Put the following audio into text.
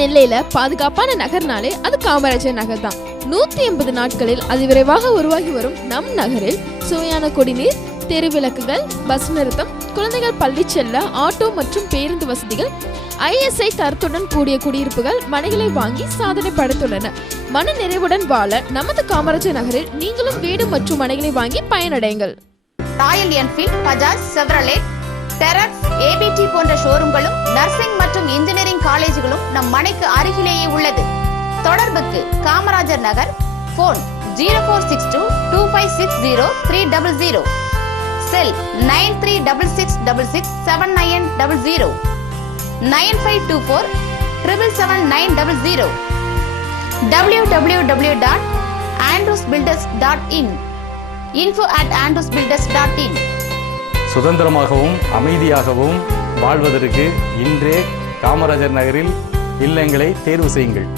நெல்லையில பாதுகாப்பான நகர்னாலே அது காமராஜர் நகர் தான். நூத்தி எண்பது நாட்களில் அதிவிரைவாக உருவாகி வரும் நம் நகரில் சுவையான குடிநீர் தெருவிளக்குகள் பஸ் நிறுத்தம் குழந்தைகள் பள்ளி செல்ல ஆட்டோ மற்றும் பேருந்து வசதிகள் ஐஎஸ்ஐ தரத்துடன் கூடிய குடியிருப்புகள் மனைகளை வாங்கி சாதனை படைத்துள்ளன மன நிறைவுடன் வாழ நமது காமராஜர் நகரில் நீங்களும் வீடு மற்றும் மனைகளை வாங்கி பயனடையுங்கள். ராயல் என்ஃபீல்ட் பஜாஜ் செவரலே டெரக்ஸ் ஏபிடி போன்ற ஷோரூம்களும் நர்சிங் மற்றும் இன்ஜினியரிங் காலேஜுகளும் நம் மனைக்கு அருகிலேயே உள்ளது. தொடர்புக்கு Kamarajar Nagar phone zero four six two two five six zero three double zero cell nine three double six double six seven nine double zero nine five two four triple seven nine double zero W W W dot Andrews builders dot in info at Andrews builders dot in சுதந்திரமாகவும் அமைதியாகவும் வாழ்வதற்கு இன்றே காமராஜர் நகரில் இல்லங்களை தேர்வு செய்யுங்கள்.